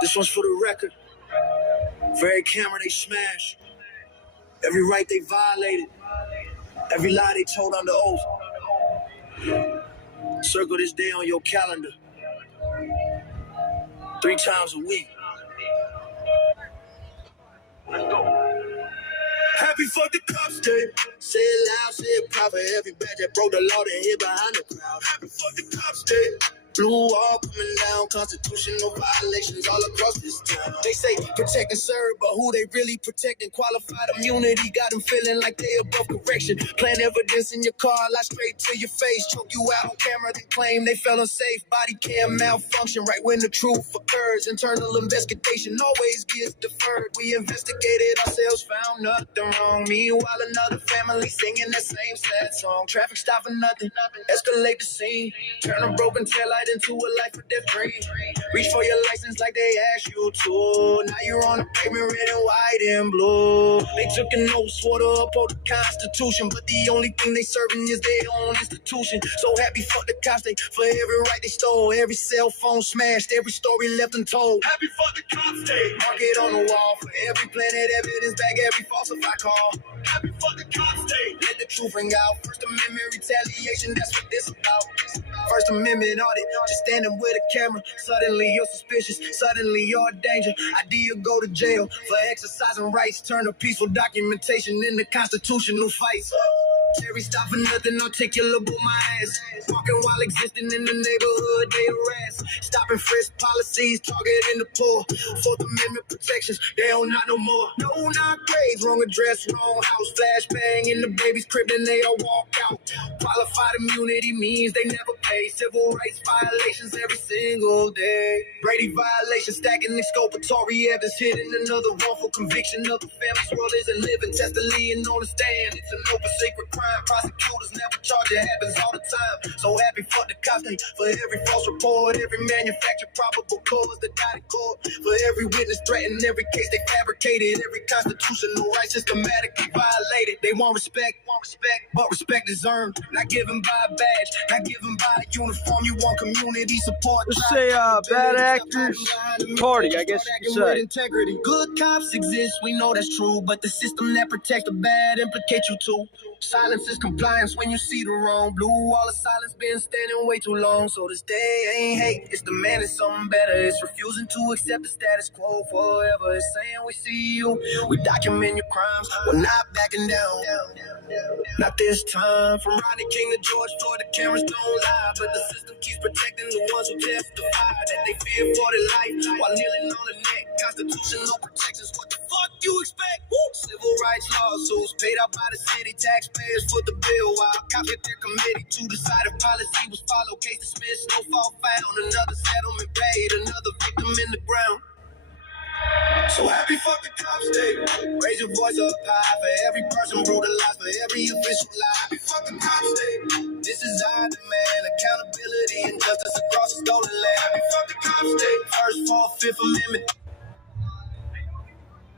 This one's for the record. For every camera they smashed, every right they violated, every lie they told under oath. Circle this day on your calendar 3 times a week. Let's go. Happy fuck the cops day. Say it loud, say it proper. Every badge that broke the law, they hid behind the crowd. Happy fuck the cops day. Blue wall coming down, constitutional violations all across this town. They say protect and serve, but who they really protecting? Qualified immunity got them feeling like they above correction. Plant evidence in your car, lie straight to your face. Choke you out on camera, then claim they felt unsafe. Body cam malfunction right when the truth occurs. Internal investigation always gets deferred. We investigated ourselves, found nothing wrong. Meanwhile, another family singing that same sad song. Traffic stop for nothing, escalate the scene. Turn a broken taillight into a life or death dream. Reach for your license like they asked you to. Now you're on the pavement, red and white and blue. They took an oath, swore to uphold the Constitution, but the only thing they serving is their own institution. So happy fuck the cops, they for every right they stole, every cell phone smashed, every story left untold. Happy fuck the cops day. Mark it on the wall for every planted evidence back, every falsified call. Happy fuck the cops day. Let the truth ring out. First Amendment retaliation, that's what this about. First Amendment audit, just standing with a camera. Suddenly you're suspicious, suddenly you're a danger. Idea go to jail for exercising rights. Turn a peaceful documentation into constitutional fights. Terry stop for nothing, articulable my ass. Walking while existing in the neighborhood, they harass. Stop and frisk policies, targeting the poor. Fourth Amendment protections, they don't not no more. No, not grades, wrong address, wrong house. Flashbang in the baby's crib, and they all walk out. Qualified immunity means they never pay. Civil rights violations every single day. Brady violations stacking exculpatory evidence, hidden another wrongful conviction of the family's world isn't living. Testily and on the stand, it's an open secret crime. Prosecutors never charge, it happens all the time. So happy fuck the cops day for every false report, every manufactured probable cause that died in court, for every witness threatened, every case they fabricated, every constitutional right systematically violated. They want respect, but respect is earned, not given by a badge, not given by a uniform. You want community support. Let's say bad actors party, I guess you could say. Integrity. Good cops exist, we know that's true, but the system that protects the bad implicates you too. Silence is compliance when you see the wrong. Blue wall of silence been standing way too long. So this day ain't hate, it's demanding something better. It's refusing to accept the status quo forever. It's saying we see you, we document your crimes, we're not backing down. Not this time. From Rodney King to George Floyd, the cameras don't lie, but the system keeps protecting the ones who testify that they fear for their life while kneeling on the neck. Constitutional protections, what the fuck you expect? Woo! Civil rights lawsuits paid out by the city, taxpayers foot the bill, while cops get their committee to decide if policy was followed. Case dismissed, no fault found. Another settlement paid, another victim in the ground. So happy fuck the cops day. Raise your voice up high for every person brutalized, for every official lie. Happy fuck the cops day. This is our demand, accountability and justice across the stolen land. Happy fuck the cops day. First, fourth, fifth amendment.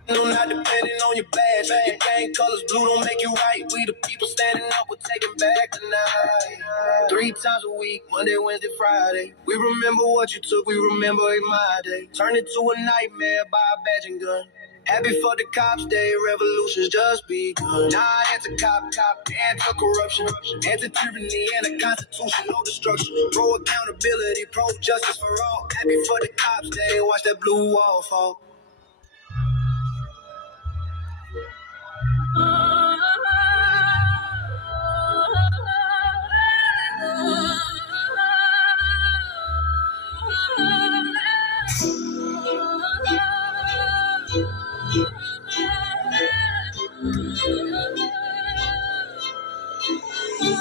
No, not depending on your badge. Your gang colors blue don't make you right. We the people standing up, we're taking back tonight. 3 times a week, Monday, Wednesday, Friday. We remember what you took, we remember it my day. Turn it to a nightmare by a badge and gun. Happy for the cops day, revolution's just begun. Nah, anti-cop, anti-corruption, anti-tyranny, and a constitutional destruction. Pro accountability, pro justice for all. Happy for the cops day, watch that blue wall fall.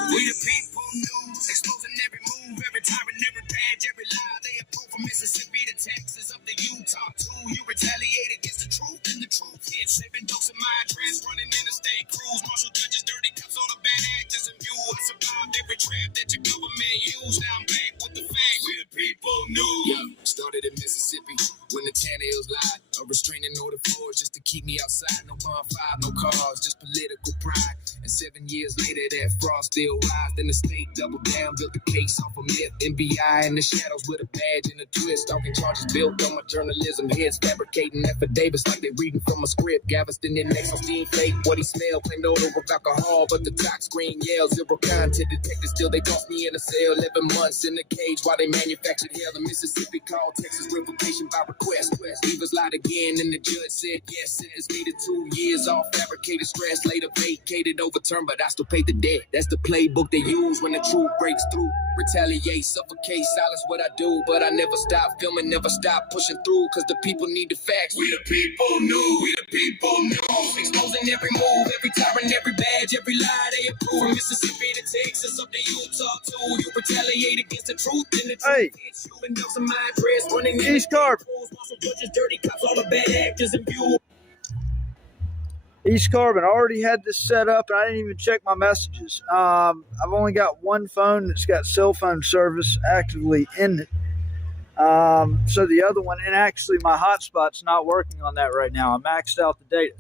We the people news, exposing every move, every tyrant, every badge, every lie. They approve from Mississippi to Texas, up to Utah too. You interstate cruise, marshal judges, dirty cops, all the bad actors and you. I survived every trap that your government used. Now I'm back with the facts. We the people knew. Yeah, started in Mississippi when the Tan Hills lied. A restraining order forged just to keep me outside. No bonfire, no cars, just political pride. And 7 years later, that fraud still rise. Then the state doubled down, built the case off a myth. NBI in the shadows with a badge and a twist. Stalking charges built on my journalism. Heads fabricating affidavits like they reading from a script. Galveston TX on steam fake. What he smelled, plain odor of alcohol. But the tox screen yells. Zero content detected. Still they tossed me in a cell. 11 months in the cage while they manufactured hell. The Mississippi called Texas revocation by request. Evers lied again and the judge said yes. Sentenced me to 2 years off fabricated stress. Later vacated, overturned, but I still paid the debt. That's the playbook they use when the truth breaks through. Retaliate, suffocate, silence what I do. But I never stop filming, never stop pushing through. Cause the people need the facts. We the people knew, we the people knew. Exposing every move, every tyrant, every badge, every lie they approve. From Mississippi to Texas, up to Utah too. You retaliate against the truth, and the truth hits you. And some my address running East Carbon. Dirty cops, all the bad actors and view. East Carbon. I already had this set up, and I didn't even check my messages. I've only got one phone that's got cell phone service actively in it. So the other one, and actually my hotspot's not working on that right now. I maxed out the data.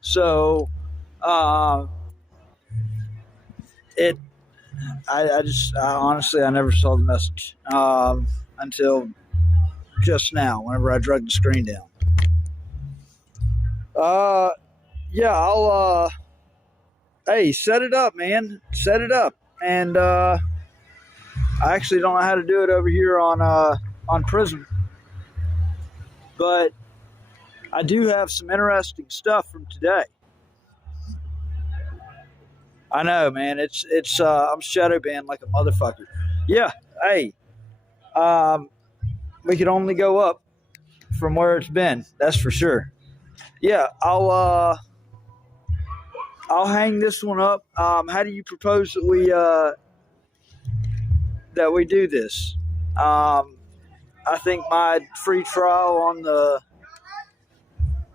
So honestly, I never saw the message until just now, whenever I dragged the screen down. Yeah, I'll hey, set it up, man. Set it up. And I actually don't know how to do it over here on Prism. But I do have some interesting stuff from today. I know, man. It's I'm shadow banned like a motherfucker. Yeah, hey. We can only go up from where it's been. That's for sure. Yeah, I'll hang this one up. How do you propose that we do this? I think my free trial on the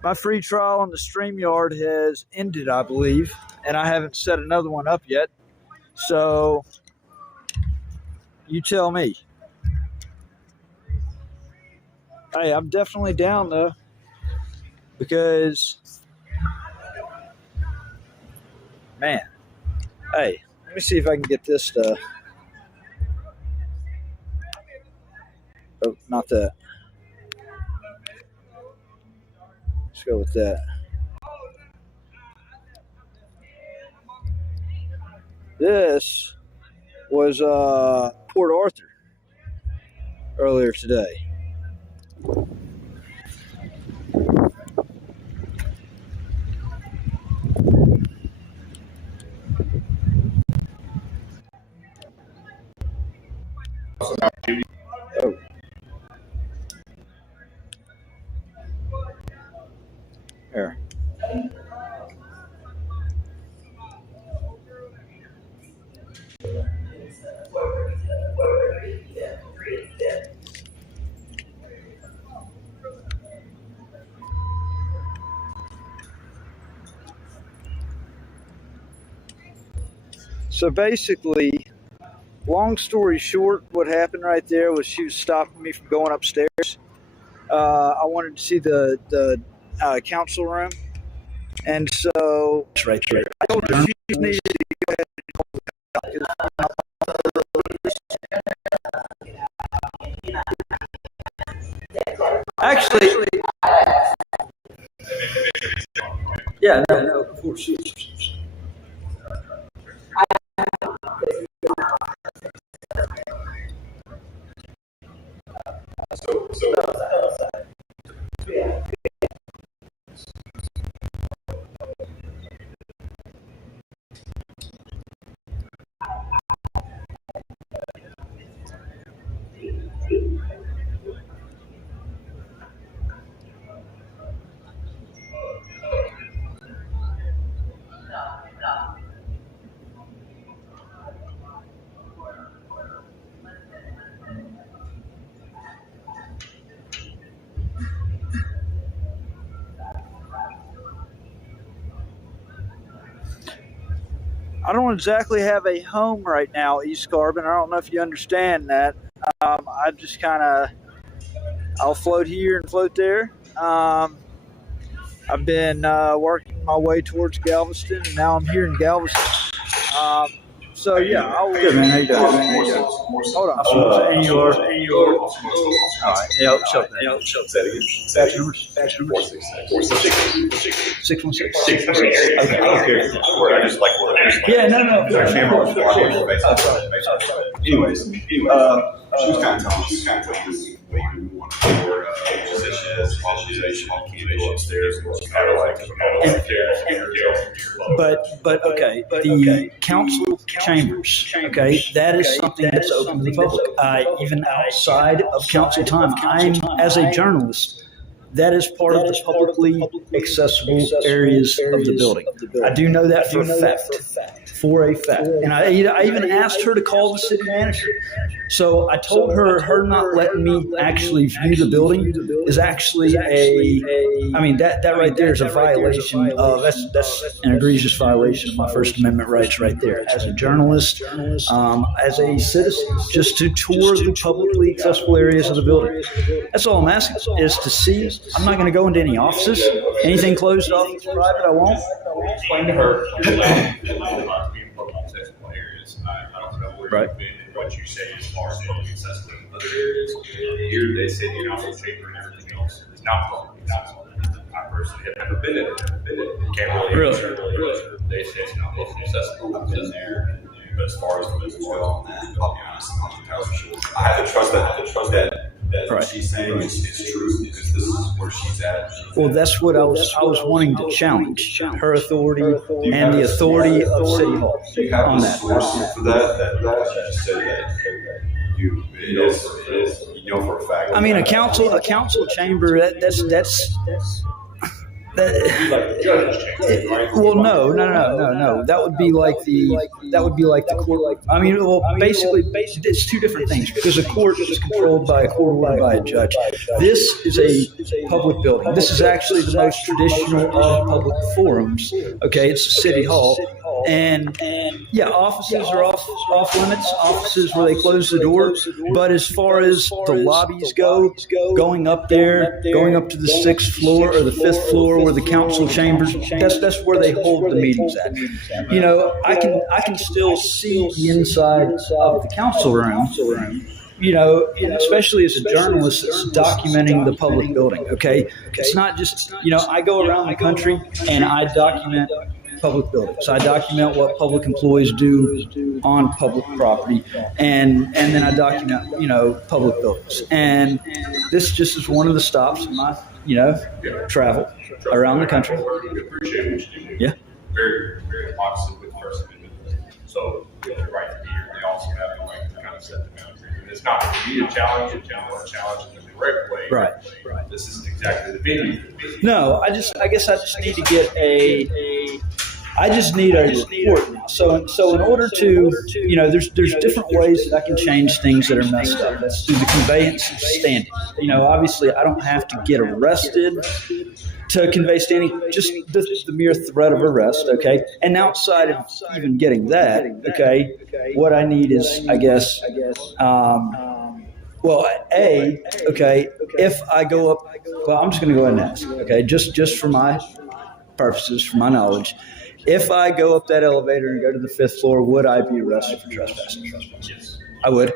StreamYard has ended, I believe, and I haven't set another one up yet. So you tell me. Hey, I'm definitely down though, because man, hey, let me see if I can get this stuff. Oh, not that. Let's go with that. This was Port Arthur earlier today. Oh. Here. So basically, long story short, what happened right there was she was stopping me from going upstairs. I wanted to see the council room, and so it's right there. I told her she needed to go ahead and call the actually, yeah, no, of course. I don't exactly have a home right now, East Carbon. I don't know if you understand that. I just kind of, I'll float here and float there. I've been working my way towards Galveston, and now I'm here in Galveston. So yeah, good man. How you doing? Hold on. And you are. All right. Yeah, shut that. Yeah, shut that again. Batch number. 616. Okay. I just like what it is. Yeah, no. Our camera was blocking her face. Anyways, she was kind of telling us what you want for positions, mobilization, candidates upstairs, and kind of like. But okay, the council chambers, okay, that is something that's open to the public. Even outside of council time, as a journalist, that is part of the publicly accessible areas of the building. I do know that for a fact. And I even asked her to call the city manager. So I told her not letting me actually view the building is actually that right there is a violation of, that's an egregious violation of my First Amendment rights right there. As a journalist, as a citizen, just to tour the publicly accessible areas of the building. That's all I'm asking is to see. I'm not going to go into any offices. Anything closed off is private, I won't. Explain to her accessible areas. I don't know where you've been and what you say as far as public accessible in other areas. Here they say the office chamber and everything else is not public accessible. I personally have never been in it. Can't really answer. They say it's not public accessible. I've been there. But as far as the business goes, I'll be honest, I'm not entirely sure. I have to trust that what she's saying is true because this is where she's at. Well, that's what I was wanting to challenge her authority and the authority of City Hall on that. Source for that you said that you know for a fact. I mean, a council chamber. That's. Well, no. That would be like the court. I mean, well, basically, it's two different things because a court is controlled by a court order by a judge. This is a public building. This is actually the most traditional of public forums. Okay, it's City Hall, and yeah, offices are off limits. Offices where they close the door. But as far as the lobbies go, going up there, going up to the 6th floor or the 5th floor, where the council chambers, that's where they hold the meetings at. You know, I can still see the inside of the council room. You know, especially as a journalist that's documenting the public building. Okay, it's not just, you know, I go around the country and I document public buildings. I document what public employees do on public property, and then I document, you know, public buildings. And this just is one of the stops in my, you know, travel around the country. Appreciate what you do. Yeah. Very, very opposite with the First Amendment. So you have the right to be here. They also have the right to kind of set the boundaries. And it's not for me to challenge it, challenge in the correct way. Right. This isn't exactly the venue. No, I guess I just need to get a report now. So in order to, you know, there's different ways that I can change things that are messed up. That's through the conveyance of standing. You know, obviously I don't have to get arrested to convey standing, just the mere threat of arrest, okay? And outside of even getting that, okay, what I need is, I guess, if I go up, well, I'm just going to go ahead and ask, okay, just for my purposes, for my knowledge, if I go up that elevator and go to the 5th floor, would I be arrested for trespassing? Yes. I would.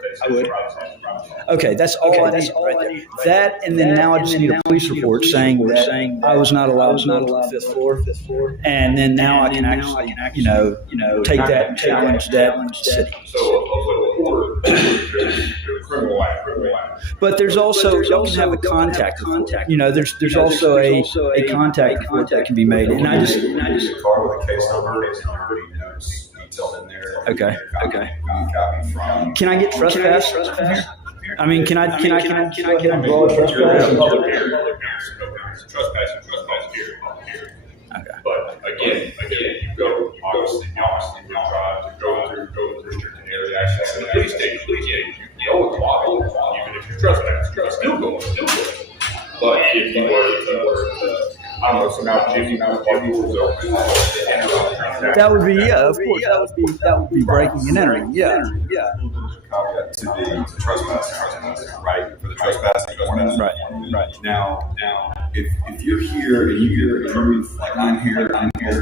Okay, that's all I need right there. That, and then now I just need a police report saying that I was not allowed to go to the 5th floor, and then now I can actually, you know, take that and challenge that in the city. But there's also, y'all can have a contact report. You know, there's also a contact report that can be made, and I just car with a case number is already notes detailed in there. Okay. Can I get trespass from here? I mean, can I get a broad trespass? Trespass here. Okay. But again, you go obviously you try to go through restricted area access to the police station. Again, you deal with the law, even if you're trespassing, still going. But if you were to, I don't know, so now Jimmy was open, and That would be, yeah, of course, that would be breaking and entering, yeah. A little bit of a caveat to the trespass, right? For the trespassing ordinance. Right. Now, if you're here and you get approved, like I'm here,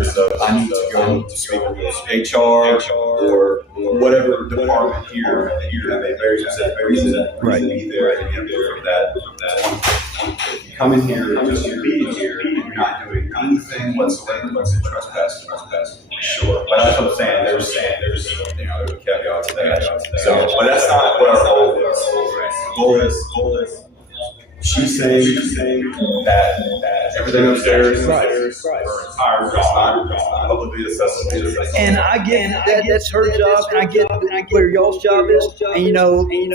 so I need to go to speak with HR or whatever department here, and you have a very specific reason to be there, and you have to prove that. If you come in here just to be here, and you're not doing anything whatsoever, what's in trespass. Sure, but that's what I'm saying. There's there's a caveat to that. So, but that's not what our goal is. Goal is. She's saying that everything upstairs is publicly accessible. And I get that's her job, and I get where y'all's job is. And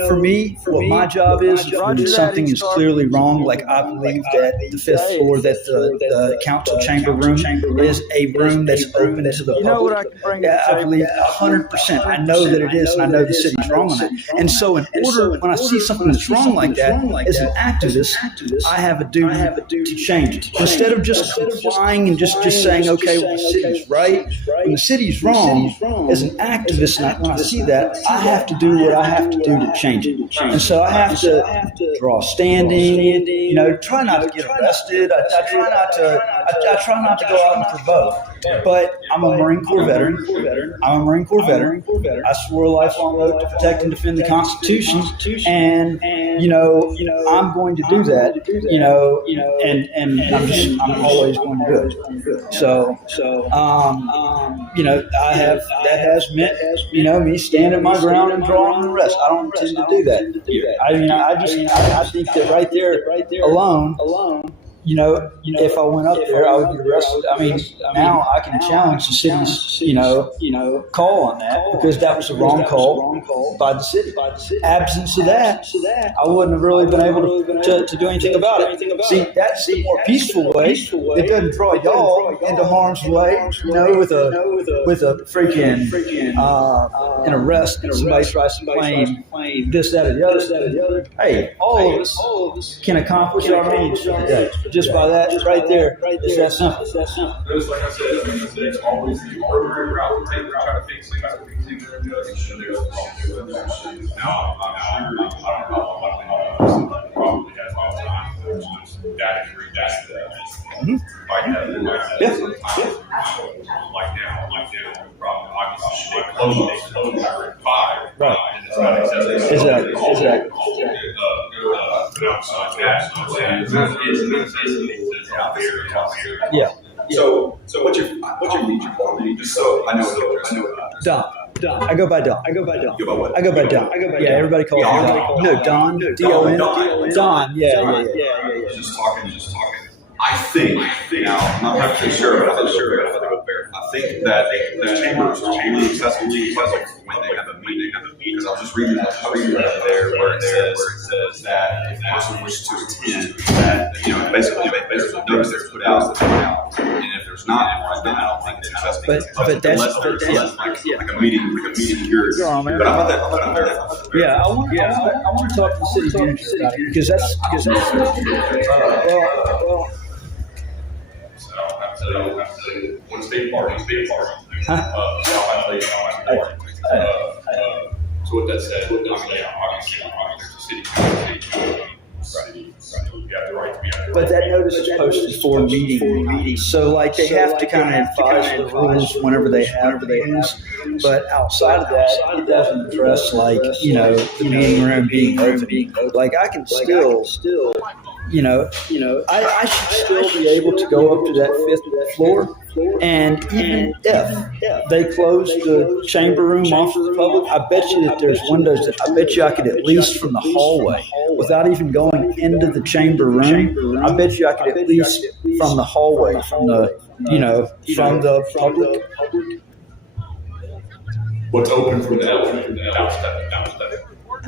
for me, what my job is when something is clearly wrong. Like I believe that the fifth floor, that the council chamber room is a room that's open to the public. I believe 100%. I know that it is, and I know the city's wrong on that. And so, in order, when I see something that's wrong like that, as an activist, I have a duty to change it. Instead of just complying and just saying, okay, well, the city's right, when the city's wrong, as an activist, when I see that, I have to do what I have to do to change it. And so I have to draw standing, try not to get arrested. I try not to go out and provoke. But I'm a Marine Corps veteran. I swore a lifelong oath to protect and defend the Constitution, and I'm going to do that. And I'm always going to do it. So that has meant me standing my ground and drawing an arrest. I don't intend to do that. I think that right there alone. If I went up there, I would get arrested. I mean, now I can challenge the city's, call on that, because that was a wrong call by the city. Absence of that, I wouldn't have really been able to do anything about it. See, that's the more peaceful way. It doesn't draw y'all into harm's way, with a freaking an arrest, and somebody tries to claim this, that, or the other. Hey, all of us can accomplish our means for the day. Just by that, right there, it's that simple. Just like I said, it's always the appropriate route to take, try to fix things. Now, I'm sure, I don't know, probably has all the time. That is like now, probably obviously they close at 5, right? And it's not accessible. Exactly. Yeah. So what's your lead quality? Just so I know. Don. I go by Don. You go by what? I go by Don. Yeah, everybody calls me Don. No, Don. D-O-N. Don. Yeah. Just talking. I think now, I'm not sure, but I have to go verify. I think that the chambers are only accessible when they have a meeting. Because I'll just read that there where it says that if a person wishes to attend, that basically there's a notice that's put out, and if there's not, then I don't think it's accessible. But that's like a meeting here. But I'm not that. Yeah, I want to talk to the city manager about it, because that's well. One state party. So with that said, obviously there's a city. You have the right to be out. But that notice is posted for meetings. So they have to kind of advise the rules whenever they have meetings. But outside of that, it doesn't address the meeting room being open. Like I can still. I should still be able to go up to that 5th floor, and even if they close the chamber room off to the public, I bet you that there's windows that I bet you I could at least from the hallway, without even going into the chamber room, I bet you I could at least from the hallway, from the public. What's open from the downstep.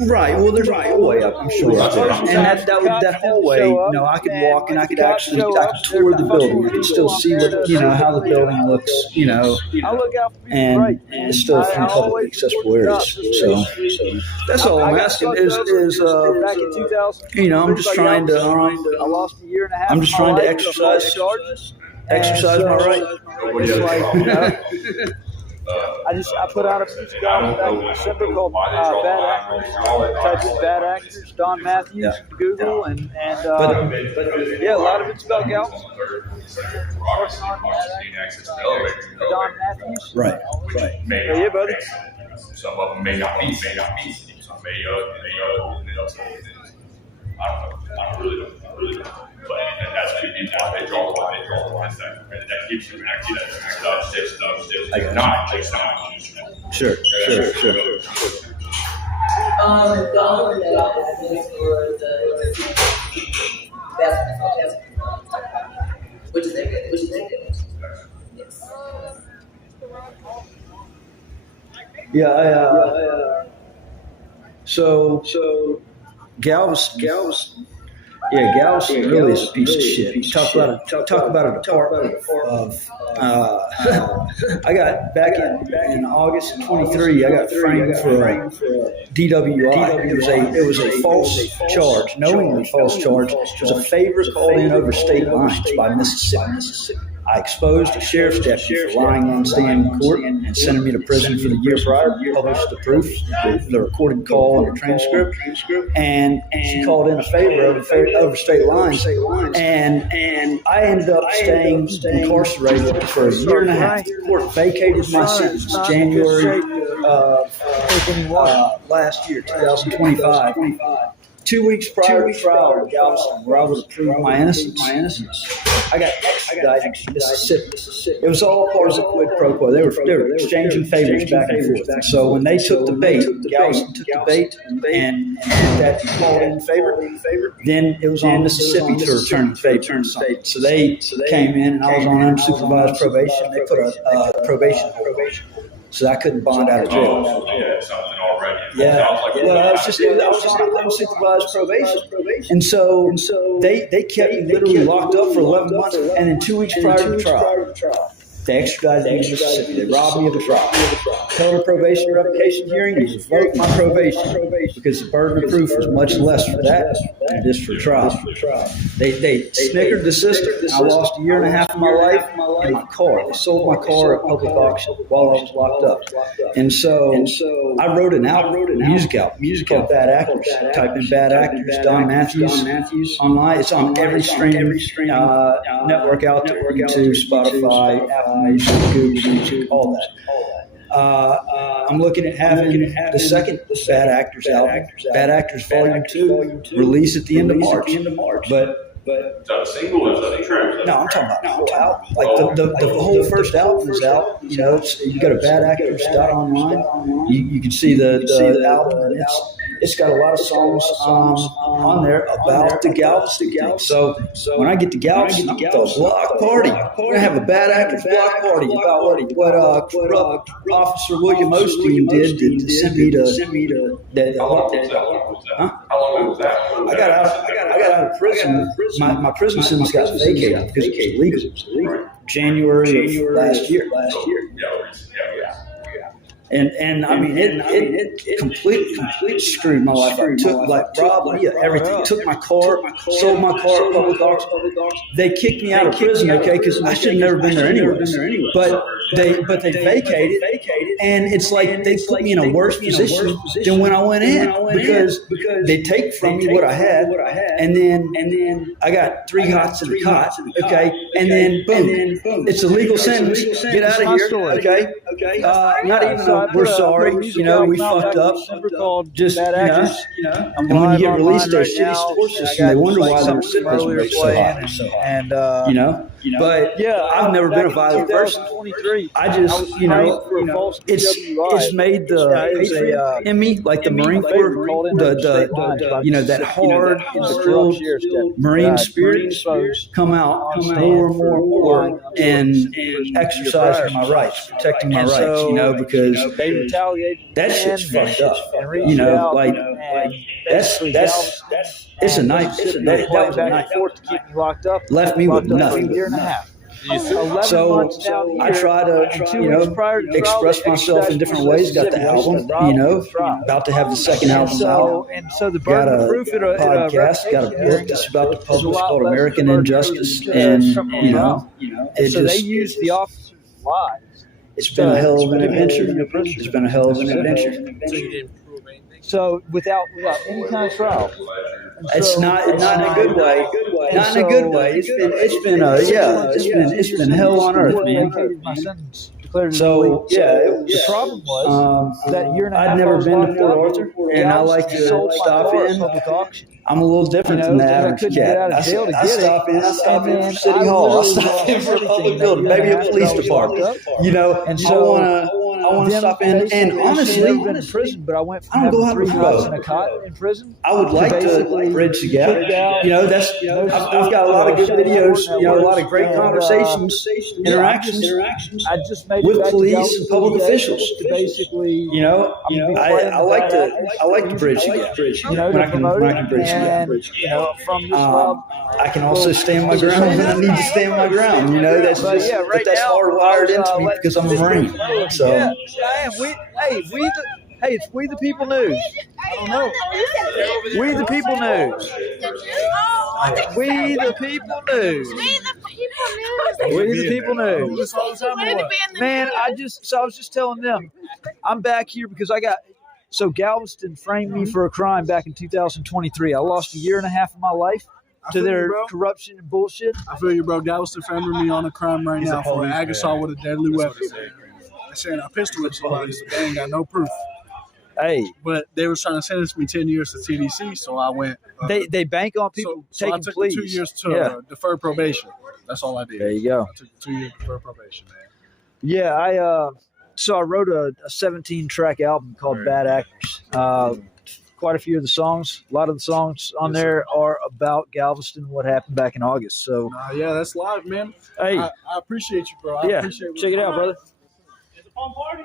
Right. Well, there's a hallway up, I'm sure. And that hallway, I could walk and I could tour the building. I could still see how the building looks, and it's still from public accessible areas. So that's all I'm asking is back in 2000, I'm just trying to I lost a year and a half. I'm just trying to exercise. exercise my right. Nobody It's has a like, problem. you know, I put out a music album back in December called Bad Actors. Type in Bad Actors, Don Matthews, Google, and yeah, a lot of it's about Galveston. Don Matthews. Right. Yeah, buddy. Some of them may not be. Some may I don't really know. But and that's why they draw the line. That keeps you active. Stuff. Not just not. Sure. The only that I was for that's which is good. Yes. Yeah. So Galveston. Yeah, Galveston really is a piece of shit. Talk about a department of. I got back in August of 23. I got framed for DWI. It was a false charge, knowingly false charge. It was a favor called in over state lines by Mississippi. I exposed a sheriff's deputy for lying on stand in court and sending me to prison for the year prior. Published the proof, the recorded call and the transcript, and she called in a favor over state lines, and I ended up staying incarcerated for a year and a half. The court vacated my sentence January last year, 2025. 2 weeks prior to trial in Galveston, where I was proved my innocence, I got extradited to Mississippi. It was all part of the quid pro quo. They were exchanging favors back and forth. And so when they took the bait, Galveston took the bait and that called in favor, then it was on Mississippi to return the favor. So they came in, and I was on unsupervised probation. They put a probation hold on. So I couldn't bond out of jail. Something already. Yeah. Well, I was on unsupervised probation. And so they kept me literally locked up for 11 months. And then 2 weeks prior to the trial, they extradited me to Mississippi. They robbed me of the trial. Held a probation revocation hearing. They revoked my probation because the burden of proof was much less for that than it is for trial. They snickered the system. I lost a year and a half of my life in my car. They sold my car at public auction while I was locked up. And so I wrote an album, music called Bad Actors. Type in Bad Actors, Don Matthews online. It's on every streaming network out there. YouTube, Spotify, Apple Music, Google Music, all that. I'm looking at having the second Bad Actors album, Bad Actors Volume 2, release at the end of March. But Is that a single or is that a track? no, I'm talking about the whole album. Like the whole first album is out. You know, you go to badactors.online. You can see the album, and it's got a lot of songs on there about the Galveston thing. So when I get to Galveston, I'm going to block party. We're going to have a Bad Actors block party about what corrupt Officer William Osteen did to send me to that. How long was that? I got out of prison. My prison sentence got vacated because it was illegal. January of last year. And I mean, it completely screwed my life up. Robbed me of everything. Took my car, sold my car at public auction. They kicked me out of prison, okay, because I should have never been there anyway. But they vacated, and it's like they put me in a worse position than when I went in because they take from me what I had, and then I got 3 hots in the cot, okay, and then boom, it's a legal sentence. Get out of here, okay. Not even. We're sorry, you know, we fucked up. Just, you know, and when you get released their shitty support system, they wonder why their sentence rates so high. And you know, but yeah, I've never been a violent person. I just, you know, it's made the patriot in me, like the Marine Corps, the you know, that hard instilled Marine spirit come out more and more and exercising my rights, protecting my rights, you know, because they retaliated. That shit's fucked up. You know, like that's it's a night. That was a night. To keep me locked up. Left me with nothing. A year and a half. So months down here, I try to, 2 you weeks know, prior to trial, express they myself in different ways. Got the album, you know, about to have the second album out. And so the Got burden a of proof in a podcast, got a book that's about to publish called American Injustice, and you know, it so they just use the officer's lies. it's been a hell of an adventure. It's been a hell of an adventure. So you didn't prove anything? So without any kind of trial. It's not in a good way. Not in a good way. It's been hell on earth, man. My sentence declared it So illegal. The problem was that year and a half I'd never I was been to locked Port up. Arthur, and I like to Sold my stop car at in. public auction. I'm a little different You know, than the I average couldn't get out cat. of jail to I get stop in. I stop in And for City I Hall. I literally stop in for a lost public everything building, that maybe a year and a police half I was department. locked up. You know, And I so want to stop in. And honestly, I've never been in prison, but I went from I don't go having out 3 for months both. in a cot in prison. I would like to basically bridge the gap. put down You know, that's I've got a lot of good videos. You know, a lot of great conversations, interactions I just made it with back to police Galveston and public TX officials. to basically, You know, I like to bridge the gap. you know, When to I promote can bridge the gap. and you know, from this loud. I can also stand my ground when I need to stand my ground. You know, that's But just, yeah, right that's now, hardwired into me because I'm a Marine. So Yeah, I am. It's We the People News. I don't know. We the People News. We the People News. We the People News. Man, I was just telling them, I'm back here because so Galveston framed me for a crime back in 2023. I lost a year and a half of my life to their corruption and bullshit. I feel you, bro. Galveston framing me on a crime right now for an ag assault with a deadly weapon. They're saying I pistol whipped somebody, so they ain't got no proof. Hey, But they was trying to sentence me 10 years to TDC, so I went. they bank on people so I taking took pleas. 2 years to defer probation. That's all I did. There you go. I took 2 years to defer probation, man. Yeah, I wrote a 17-track album called Bad Actors. Quite a few of the songs, a lot of the songs on there are about Galveston, what happened back in August. So, Yeah, that's live, man. hey, I appreciate you, bro. I yeah, appreciate what check it you're out, doing. brother. It's a fun party.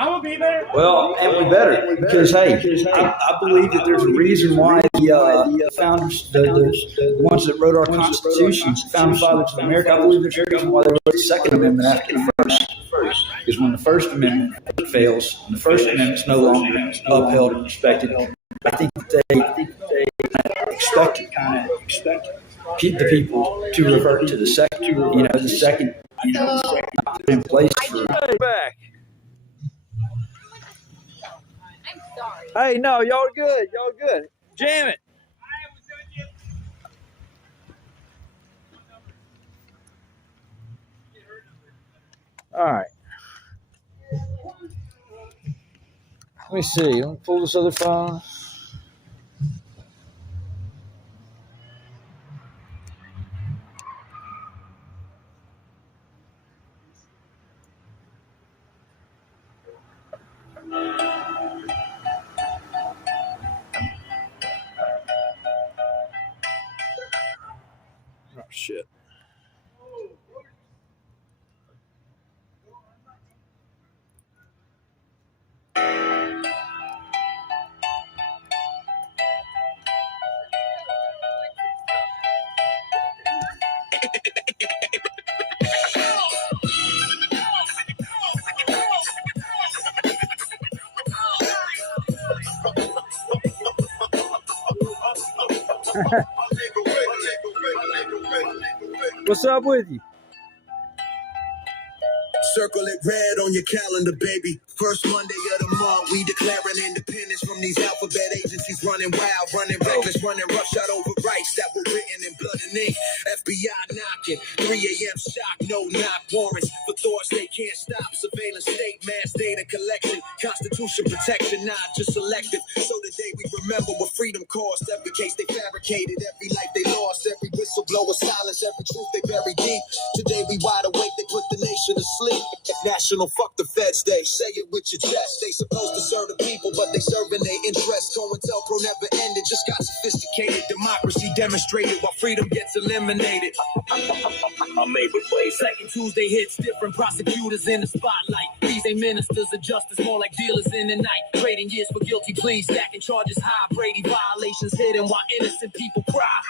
I'm gonna be there. well, and we better because hey, I believe that there's a reason why the founders, the ones that wrote our Constitution, founding fathers of America. I believe there's a reason why they wrote the Second Amendment after the First. Because when the First Amendment fails, when the First Amendment's no longer upheld and respected, I think that they expect the people to revert to the second. You know, the second. You know, not in place for. Back. Hey, no, y'all good. Y'all good. Jam it. All right. Let me see. Let me pull this other phone. Oh, shit. What's up with you? Circle it red on your calendar, baby. First Monday of the month, we declaring independence from these alphabet agencies running wild, running reckless, running roughshod over rights that were written in blood and ink. FBI knocking, 3 a.m. shock, no knock warrants for thoughts they can't stop. Surveillance state, mass data collection, Constitution protection, not just selective. So today we remember what freedom cost. Every case they fabricated, every life they lost, every whistleblower silence, every truth they buried deep. Today we wide awake, they put the nation to sleep. National fuck the feds day, say it with your chest. They supposed to serve the people, but they serving their interests. COINTELPRO never ended, just got sophisticated. Democracy demonstrated while freedom gets eliminated. I made with play. Second Tuesday hits, different prosecutors in the spotlight. These ain't ministers of justice, more like dealers in the night. Trading years for guilty pleas, stacking charges high. Brady violations hidden while innocent people cry.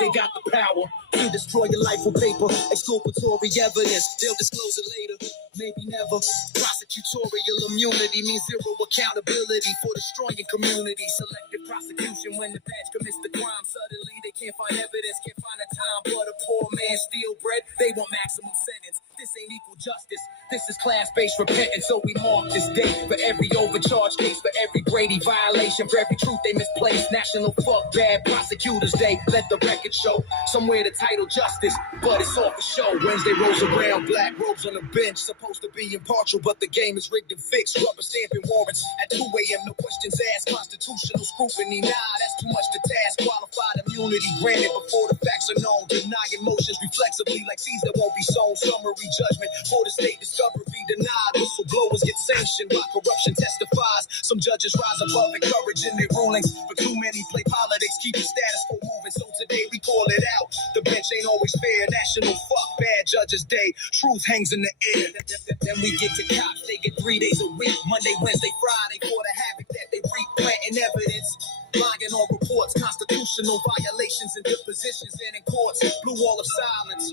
They got the power, to destroy your life with paper. Exculpatory evidence, they'll disclose it later. Maybe never. Prosecutorial immunity means zero accountability for destroying community. Selective prosecution when the badge commits the crime. Suddenly they can't find evidence, can't find a time. But a poor man steal bread, they want maximum sentence. This ain't equal justice, this is class-based repentance. So we mark this date for every overcharge case, for every Brady violation, for every truth they misplaced. National fuck bad prosecutors day. Let the record show somewhere the title justice, but it's all for show. Wednesday rolls around, black robes on the bench, supposed to be impartial, but the game is rigged and fixed. Rubber stamping warrants at 2 a.m. No questions asked. Constitutional scrutiny, nah, that's too much to task. Qualified immunity granted before the facts are known. Denying motions reflexively like seeds that won't be sown. Summary judgment for the state discovery denied. Whistleblowers get sanctioned while corruption testifies. Some judges rise above encouraging their rulings, but too many play politics, keep the status quo moving. So today we call it out. The bench ain't always fair. National fuck bad judges day. Truth hangs in the air. Then we get to cops. They get 3 days a week. Monday, Wednesday, Friday for the havoc that they wreak. Planting evidence, lying on reports, constitutional violations and depositions and in courts. Blue wall of silence,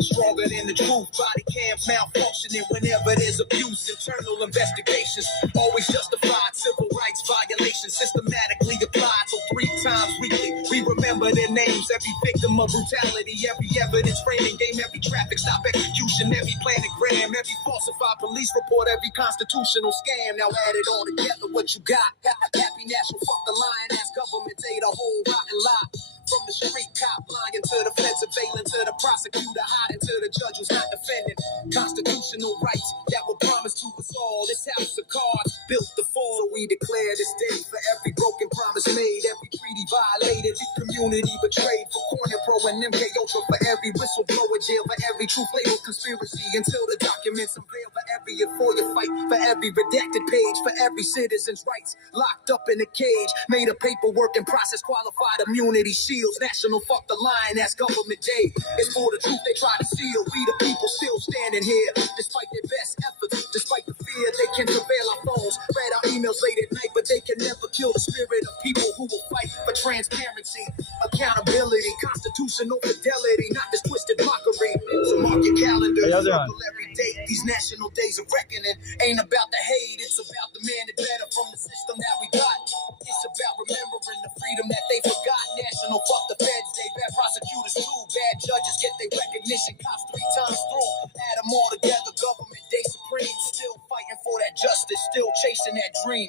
stronger than the truth. Body cams malfunctioning whenever there's abuse. Internal investigations always justified. Civil rights violations systematically applied. So 3 times weekly we remember their names. Every victim of brutality, every evidence framing game, every traffic stop execution, every planogram, every falsified police report, every constitutional scam. Now add it all together, what you got? Happy national fuck the lion ass government ate a whole rotten lot. From the street cop lying to the fed surveillance, to the prosecutor hiding to the judge who's not defending. Constitutional rights that were promised to us all. This house of cards built to fall. So we declare this day for every broken promise made, every treaty violated, the community betrayed. For Corner Pro and MK Ultra, for every whistleblower jail, for every truth labeled conspiracy until the documents unveil. For every euphoria fight, for every redacted page, for every citizen's rights locked up in a cage. Made of paperwork and process qualified immunity shields. National fuck the line, that's government day. It's for the truth they try to steal. We the people still standing here, despite their best efforts, despite the fear they can surveil our phones. Read our emails late at night, but they can never kill the spirit of people who will fight for transparency, accountability, constitutional fidelity, not this twisted mockery. So mark your calendar, circle every date. These national days of reckoning ain't about the hate, it's about demanding better from the system that we got. It's about remembering the freedom that they forgot. National fuck the feds day, bad prosecutors too. Bad judges get their recognition, cops 3 times through. Add them all together, government day supreme. Still fighting for that justice, still chasing that dream.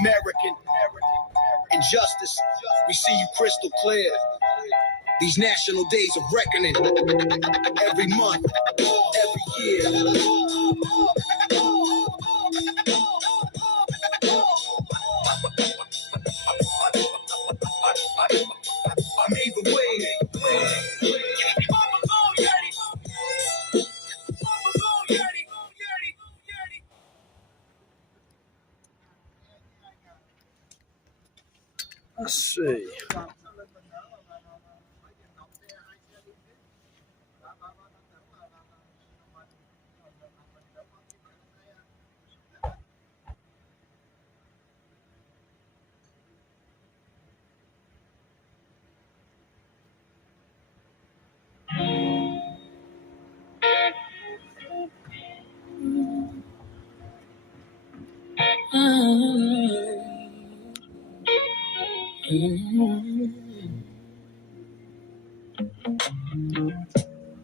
American injustice, we see you crystal clear. These national days of reckoning, every month, every year. I'm either way. Let's see.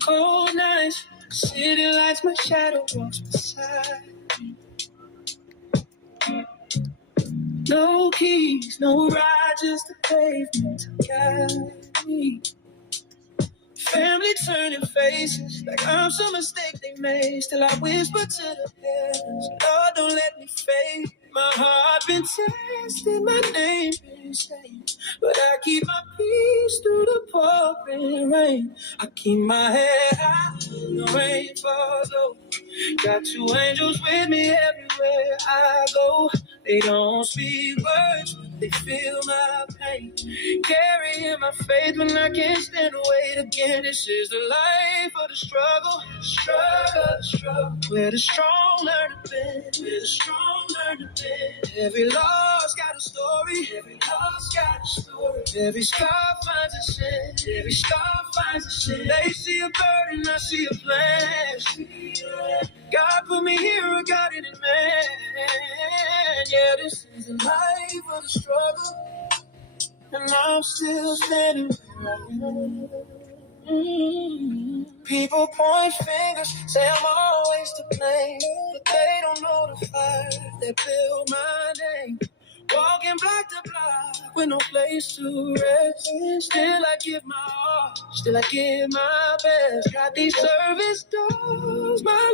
Cold nights, city lights, my shadow walks beside me. No keys, no ride, just the pavement to guide me. Family turning faces like I'm some mistake they made. Still I whisper to the heavens, Lord, don't let me fade. My heart been tested, my name been stained, but I keep my peace through the pouring rain. I keep my head high, the rain falls low. Got 2 angels with me everywhere I go. They don't speak words, they feel my pain. Carrying my faith when I can't stand the weight again. This is the life of the struggle, the struggle, the struggle. Where the strong learn to bend. With a strong learn to bend. Every loss got a story. Every loss got a story. Every scar finds a sin. Every scar finds a sin. They see a bird and I see a plan. God put me here, I got it in man. Yeah, this is the life of the struggle, and I'm still standing where I am. People point fingers, say I'm always to blame, but they don't know the fire that built my name. Walking block to block with no place to rest. Still I give my all, still I give my best. Got these service dogs, my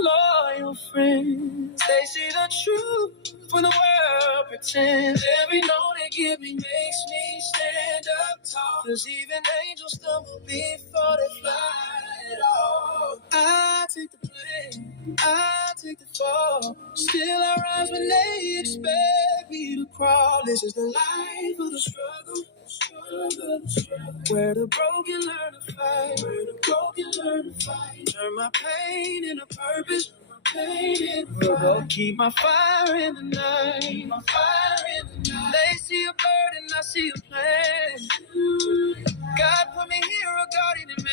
loyal friends. They see the truth when the world pretends. Every note they give me makes me stand up tall. Cause even angels stumble before they fly at all. I take the blame, I take the fall. Still I rise when they expect me to crawl. This is the life of the struggle, where the broken learn to fight, where the broken learn to fight. Turn my pain into purpose, pain into fight. Keep my fire in the night, keep my fire in the night. They see a bird and I see a plan. God put me here, a guardian in man.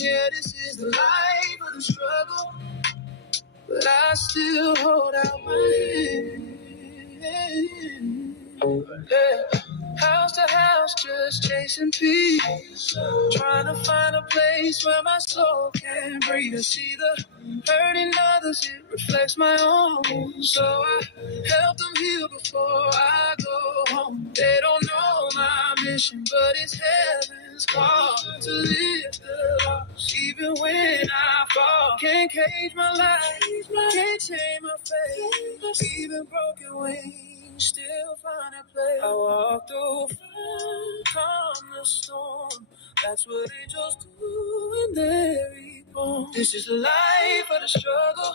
Yeah, this is the life of the struggle, but I still hold out my hand. Yeah. House to house, just chasing peace. Trying to find a place where my soul can breathe. I see the hurt in others, it reflects my own. So I help them heal before I go home. They don't know my mission, but it's heaven's call to lift the lost, even when I fall. Can't cage my life, can't change my fate. Even broken wings still find a place. I walk through fire, calm the storm. That's what angels do when they're reborn. This is the life of the struggle.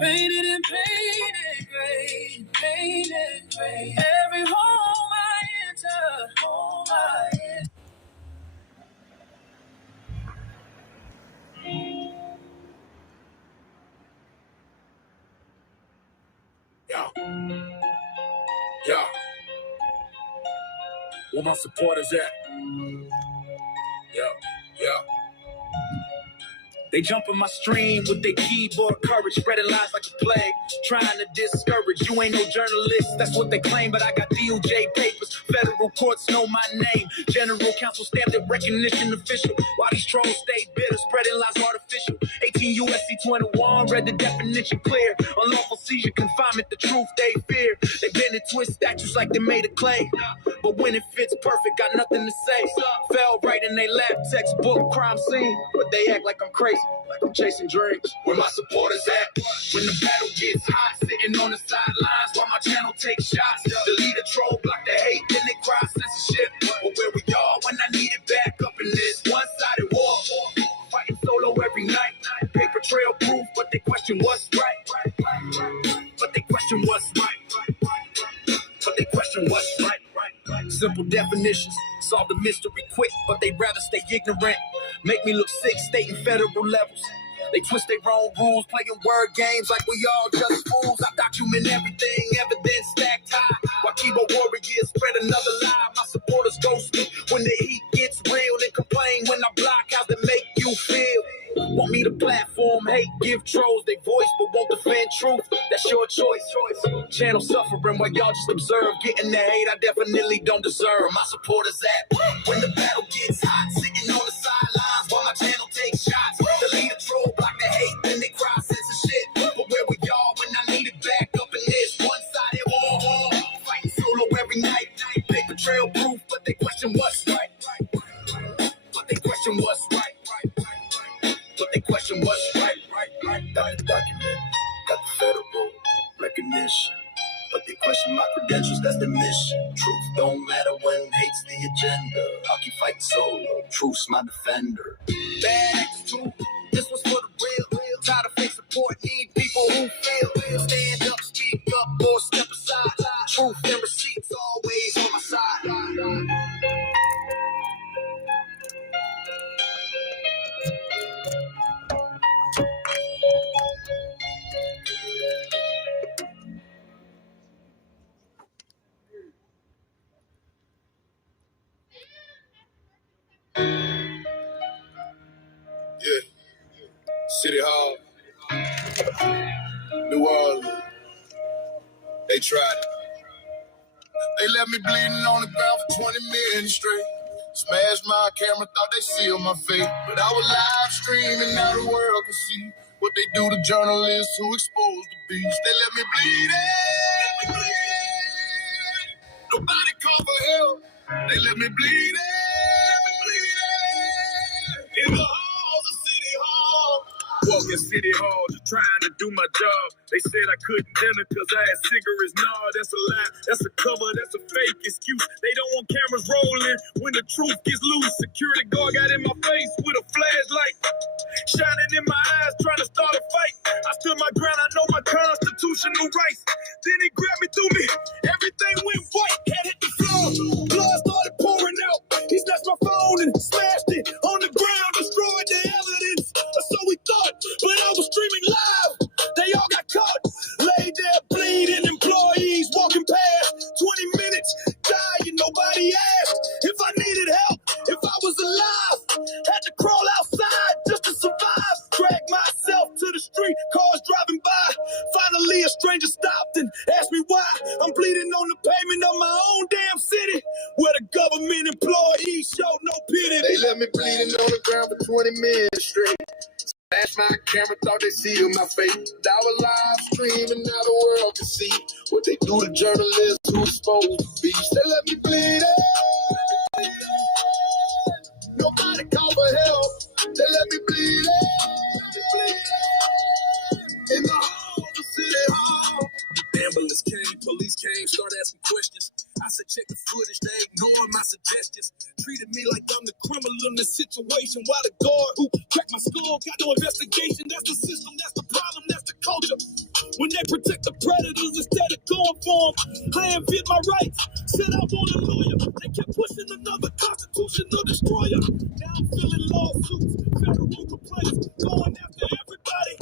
Painted in pain and gray, pain and gray. Every home I enter. Yeah. Where my supporters at? Yeah. They jump in my stream with their keyboard courage, spreading lies like a plague, trying to discourage. You ain't no journalist, that's what they claim, but I got DOJ papers. Federal courts know my name. General counsel stamped it recognition official. While these trolls stay bitter, spreading lies artificial. 18 U.S.C. 21, read the definition clear. Unlawful seizure, confinement, the truth they fear. They bend and twist statutes like they made of clay, but when it fits perfect, got nothing to say. Fell right in they lap, textbook crime scene, but they act like I'm crazy, like I'm chasing dreams. Where my supporters at? When the battle gets hot, sitting on the sidelines while my channel takes shots. Delete a troll, block the hate, then they cry censorship. But where we are when I need it back up in this one-sided war. Fighting solo every night, paper trail proof, but they question what's right. But they question what's right. But they question what's right. Simple definitions, solve the mystery quick, but they'd rather stay ignorant. Make me look sick, stating federal levels. They twist their own rules, playing word games like we all just fools. I document everything, evidence stacked high. While keyboard warriors spread another lie. My supporters ghost me when the heat gets real and complain when I block. How's that make you feel? Want me to platform hate, give trolls their voice, but won't defend truth. That's your choice. Channel suffering while y'all just observe. Getting the hate I definitely don't deserve. My supporters at when the battle gets hot, sitting on the sidelines while my channel takes shots. Delete a troll, block the hate, then they cry censorship. But where we are when I need it back up in this one-sided war. Fighting solo every night, paper trail proof, but they question what's right. But they question what's right. But they question what's right. Got the document, got the federal recognition. But they question my credentials, that's the mission. Truth don't matter when hate's the agenda. I'll keep fighting solo, truth's my defender. Bad attitude, this was for the real. Tired of fake support, need people who feel. Stand up, speak up, or step aside. Truth and receipts always on my side. New Orleans. They tried it. They left me bleeding on the ground for 20 minutes straight. Smashed my camera, thought they sealed my fate. But I was live streaming, now the world can see what they do to journalists who expose the beast. They let me bleed it. Nobody called for help. They let me bleed it. In the halls of City Hall. Walking City Hall, just trying to do my job. They said I couldn't dinner because I had cigarettes. Nah, that's a lie. That's a cover. That's a fake excuse. They don't want cameras rolling when the truth gets loose. Security guard got in my face with a flashlight, shining in my eyes, trying to start a fight. I stood my ground. I know my constitutional rights. Then he grabbed me through me. Everything went white. Head hit the floor. Blood started pouring out. He snatched my phone and smashed it on the ground. Destroyed the evidence. So we thought, but I was streaming live. They all got caught. Laid there bleeding. Employees walking past. 20 minutes dying. Nobody asked if I needed help. If I was alive. Had to crawl outside just to survive. Drag myself to the street. Cars driving by. Finally a stranger stopped and asked me why. I'm bleeding on the pavement of my own damn city, where the government employees show no pity. They left me bleeding on the ground for 20 minutes straight. Smashed my camera, thought they sealed my fate. I was live streaming, now the world can see what they do to journalists who expose the beast. They let me bleed it. Nobody called for help. They let me bleed it. In the halls of City Hall. Ambulance came, police came, started asking questions. I said, check the footage, they ignoring my suggestions. Treated me like I'm the criminal in this situation. While the guard who cracked my skull got no investigation. That's the system, that's the problem, that's the culture. When they protect the predators instead of going for them. I ain't fit my rights, said I want a lawyer. They kept pushing another constitutional destroyer. Now I'm feeling lawsuits, federal complaints, going after everybody.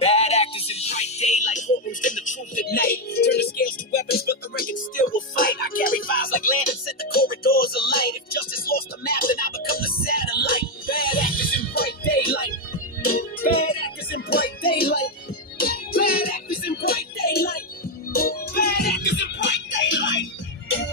Bad actors in bright daylight, courtrooms in the truth at night. Turn the scales to weapons, but the record still will fight. I carry files like land and set the corridors alight. If justice lost the map, then I become the satellite. Bad actors in bright daylight. Bad actors in bright daylight. Bad actors in bright daylight. Bad actors in bright daylight.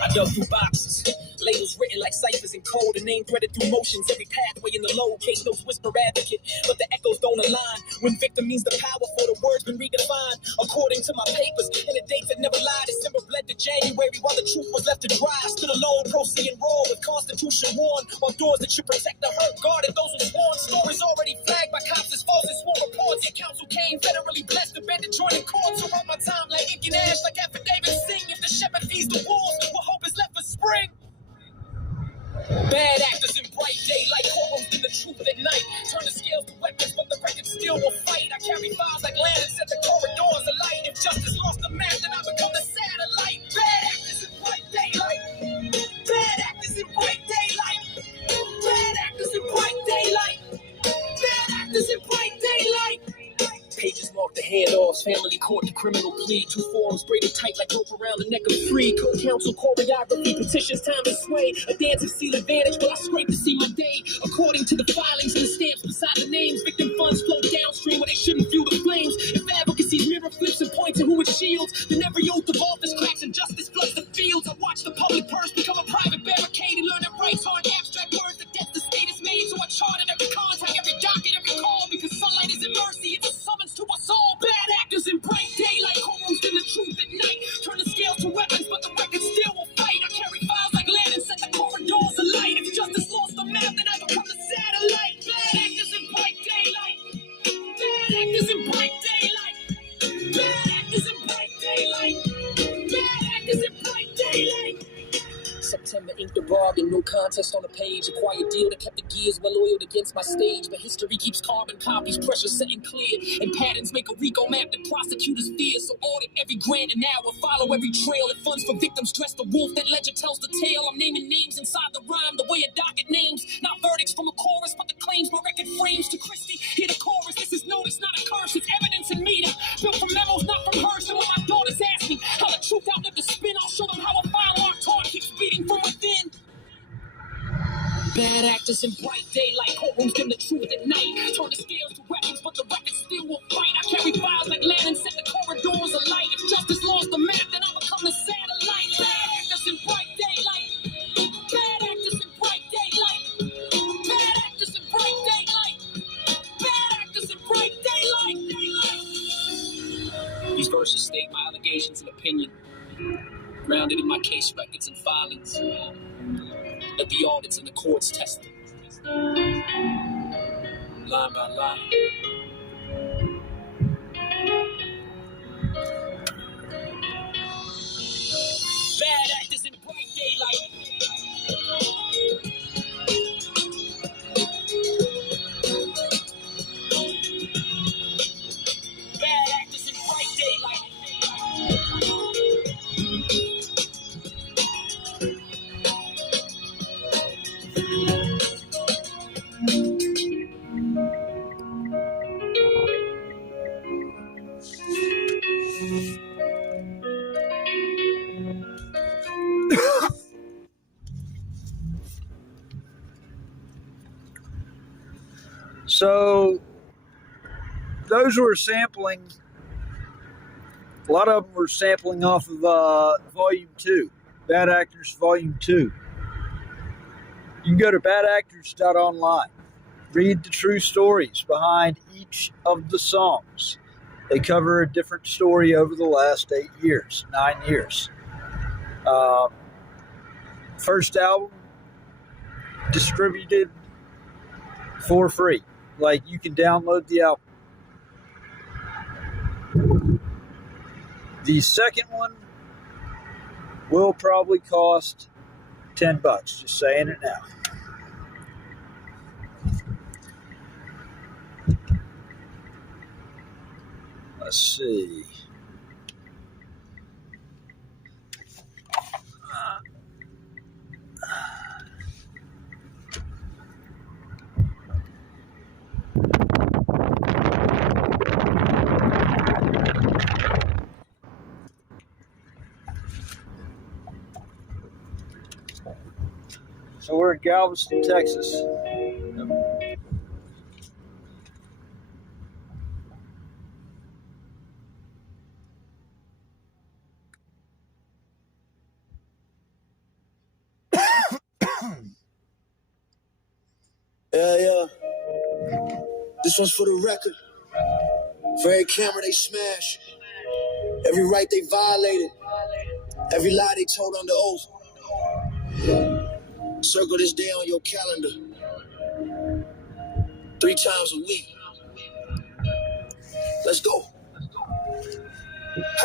I dug through boxes, labels written like ciphers in code, a name threaded through motions, every pathway in the low case notes whisper advocate, but the echoes don't align. When victim means the power for the words been redefined. According to my papers, and the dates that never lied, December bled to January while the truth was left to dry. I stood alone, proceeding raw with Constitution worn, while doors that should protect the hurt guarded those who sworn. Stories already flagged by cops as false and sworn reports. Your counsel came federally blessed to bend and join in court. So wrote my time like ink and ash, like affidavits sing. If the shepherd feeds the wolves, what hope is left for spring? Bad actors in bright daylight, courtrooms in the truth at night. Turn the scales to weapons, but the record still will fight. I carry files like land and set the corridors alight. If justice lost the map, then I become the satellite. Bad actors in bright daylight. Bad actors in bright daylight. Bad actors in bright daylight. Bad actors in bright daylight. Pages mark the handoffs, family court, the criminal plea. Two forms braided tight like rope around the neck of three. Co-counsel, choreography, petitions, time to sway. A dance of seal advantage, but I scrape to see my day. According to the filings and the stamps beside the names, victim funds flow downstream where they shouldn't fuel the flames. If advocacy's mirror flips and points to who it shields, then every oath of office cracks and justice floods the fields. I watch the public purse become a private barricade and learn that rights aren't abstract words. The death the state is made, so I charted every contact, every docket, every call, because sunlight isn't mercy, it's a summons to us all. Bad actors in bright daylight, courtrooms in the truth at night. Turn the scales to weapons, but the record still will fight. I carry files like land and set the corridors alight. If justice lost the map, then I become the satellite. Bad actors in bright daylight. Bad actors in bright daylight. Bad actors in bright daylight. Bad actors in bright daylight. September inked the bargain, no contest on the page. A quiet deal that kept the gears well oiled against my stage. But history keeps carbon copies, pressure setting clear. And patterns make a RICO map that prosecutors fear. So audit every grand an hour, follow every trail. That funds for victims, dress the wolf, that ledger tells the tale. I'm naming names inside the rhyme, the way a docket names. Not verdicts from a chorus, but the claims my record frames. To Christie, hear the chorus, this is notice, not a curse. It's evidence in meter, built from memos, not from hers. And when my daughters ask me how the truth outlived the spin, I'll show them how a firearm taught keeps beating from within. Bad actors in bright daylight, courtrooms dim the truth at night. Turn the scales to weapons, but the record still will fight. I carry files like Lennon, set the corridors alight. If justice lost the map, then I'll become the satellite. Bad actors in bright daylight. Bad actors in bright daylight. Bad actors in bright daylight. Bad actors in bright daylight. These verses state my allegations and opinion, grounded in my case records and filings. Let the audits and the courts test them, line by line. Bad actors in bright daylight. Bad actors in bright daylight. So those were sampling. A lot of them were sampling off of Volume 2, Bad Actors Volume 2. You can go to badactors.online. Read the true stories behind each of the songs. They cover a different story over the last 9 years. First album distributed for free. Like, you can download the album. The second one will probably cost $10. Just saying it now. Let's see. So we're in Galveston, Texas. Yeah. This one's for the record. For every camera they smash, every right they violated, every lie they told under oath. Circle this day on your calendar 3 times a week. Let's go.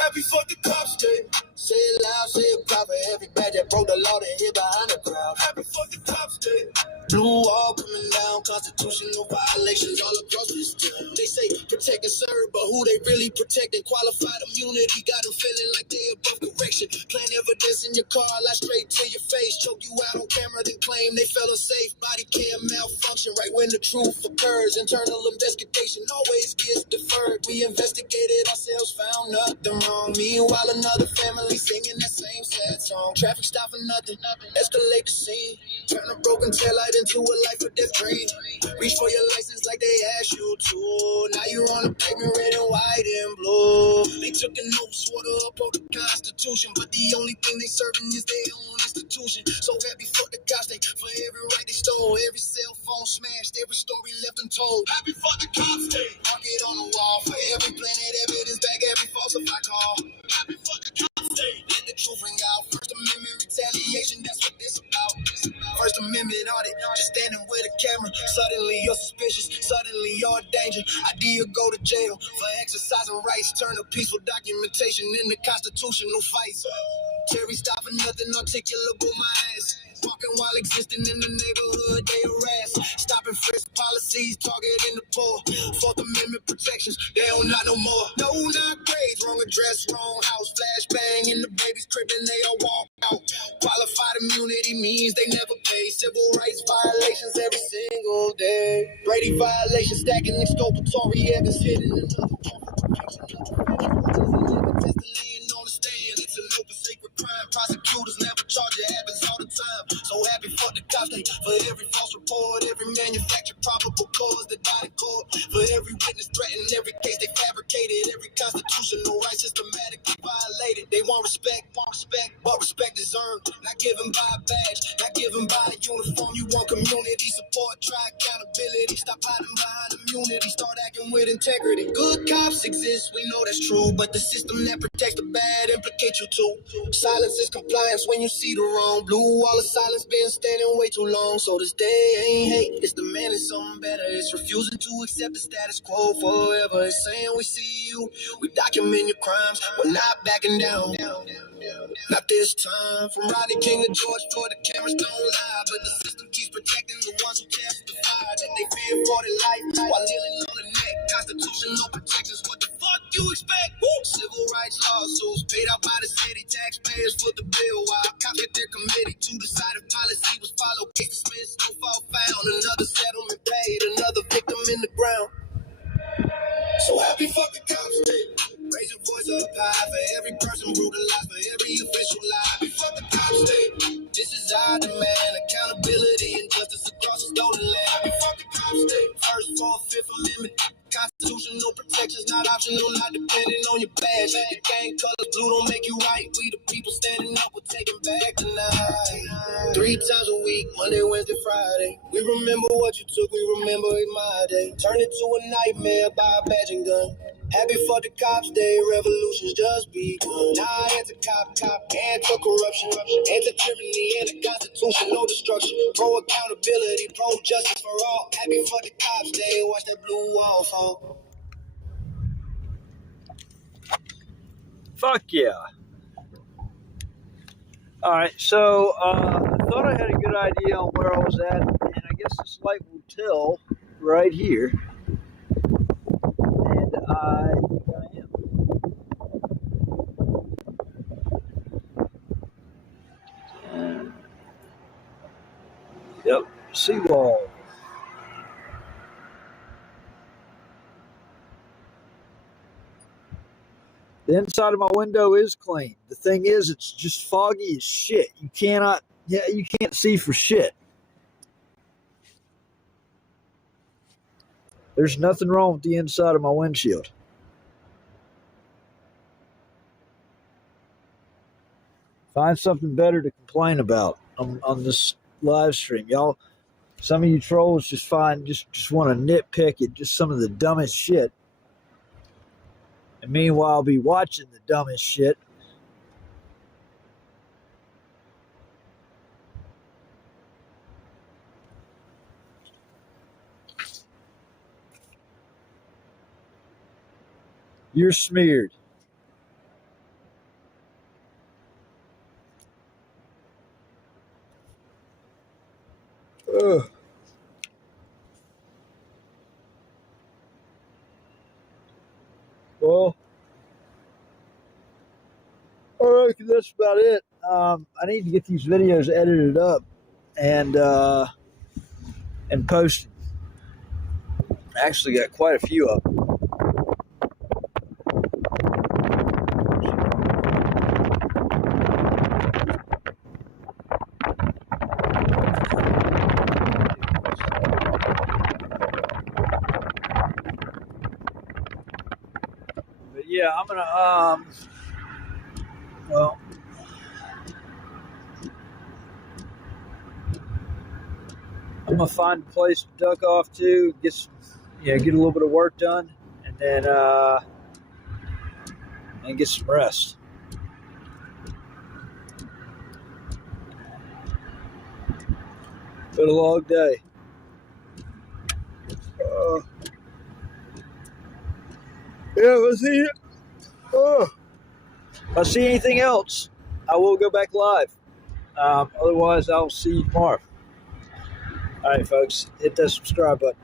Happy for the cops day. Say it loud, say it proper. Every bad that broke the law, they hid behind the crowd. Happy for the cops day. Blue wall coming down, constitutional violations all across this town. They say protect and serve, but who they really protecting? Qualified immunity got them feeling like they above correction. Plant evidence in your car, lie straight to your face. Choke you out on camera, then claim they fell unsafe. Body cam malfunction right when the truth occurs. Internal investigation always gets deferred. We investigated ourselves, found nothing wrong. Meanwhile, another family singing that same sad song. Traffic stop for nothing, escalate the scene. Turn a broken taillight into a life or death dream. Reach for your license like they asked you to. Now you're on the pavement, red and white and blue. They took an oath, swore to uphold the Constitution, but the only thing they serving is their own institution. So happy for the cops, they for every right they stole, every cell phone smashed, every story left untold. Happy for the cops, day. Mark it on the wall for every planted evidence back, every falsified call. Happy for the cops, day. Let the truth ring out. First Amendment retaliation, that's what this about. First First Amendment audit, just standing with a camera. Suddenly you're suspicious, suddenly you're a danger. Idea go to jail for exercising rights. Turn a peaceful documentation into constitutional fights. Terry stop for nothing articulable, my ass. Walking while existing in the neighborhood, they harass. Stopping frisk policies, targeting the poor. Fourth Amendment protections, they don't not no more. No, not grades, wrong address, wrong house. Flashbang in the baby's crib and they all walk out. Qualified immunity means they never pay. Civil rights violations every single day. Brady violations stacking exculpatory evidence hidden in it's an open secret crime. Prosecutors never charge it, happens all the time. So happy for the cops, they for every false report, every manufactured probable cause that died in court, for every witness threatened, every case they fabricated, every constitutional right systematically violated. They want respect, but respect is earned, not given by a badge, not given by a uniform. You want community support, try accountability, stop hiding behind immunity, start acting with integrity. Good cops exist, we know that's true, but the system that protects the bad implicates you too. Silence is compliance when you see the wrong. Blue wall of silence been standing way too long. So this day ain't hate, it's demanding something better. It's refusing to accept the status quo forever. It's saying we see you, we document your crimes, we're not backing down. Not this time. From Rodney King to George Floyd, the cameras don't lie, but the system keeps protecting the ones who testify that they fear for their life while kneeling on the neck. Constitutional protections, what the fuck you expect? Woo! Civil rights lawsuits paid out by the city, taxpayers foot the bill while cops get their committee to decide if policy was followed. Case dismissed, no fault found. Another settlement paid, another victim in the ground. So happy fuck the cops day. Raise your voice up high for every person brutalized, for every official lie. Happy fuck the cops day. This is our demand, accountability and justice across the stolen land. Happy fuck the cops day. First, fourth, fifth amendment. Constitutional protections not optional, not depending on your badge. Your gang colors blue don't make you right. We the people standing up, we're taking back tonight. 3 times a week, Monday, Wednesday, Friday. We remember what you took, we remember it my day. Turn it to a nightmare by a badge and gun. Happy for the cops day, revolution's just begun. Nah, anti-cop, anti-corruption, anti-tyranny, anti-constitutional destruction. Pro-accountability, pro-justice for all. Happy for the cops day, watch that blue wall fall. Fuck yeah. All right, so I thought I had a good idea on where I was at, and I guess this light will tell right here. And I think I am. Yep, seawall. The inside of my window is clean. The thing is, it's just foggy as shit. You can't see for shit. There's nothing wrong with the inside of my windshield. Find something better to complain about on this live stream. Y'all, some of you trolls just want to nitpick at just some of the dumbest shit. And meanwhile, I'll be watching the dumbest shit. You're smeared. Ugh. Well, I reckon that's about it. I need to get these videos edited up and posted. I actually got quite a few up. Yeah, I'm gonna I'm gonna find a place to duck off to, get a little bit of work done, and then get some rest. Been a long day. Yeah, let's see it. If I see anything else, I will go back live. Otherwise, I'll see you tomorrow. All right, folks, hit that subscribe button.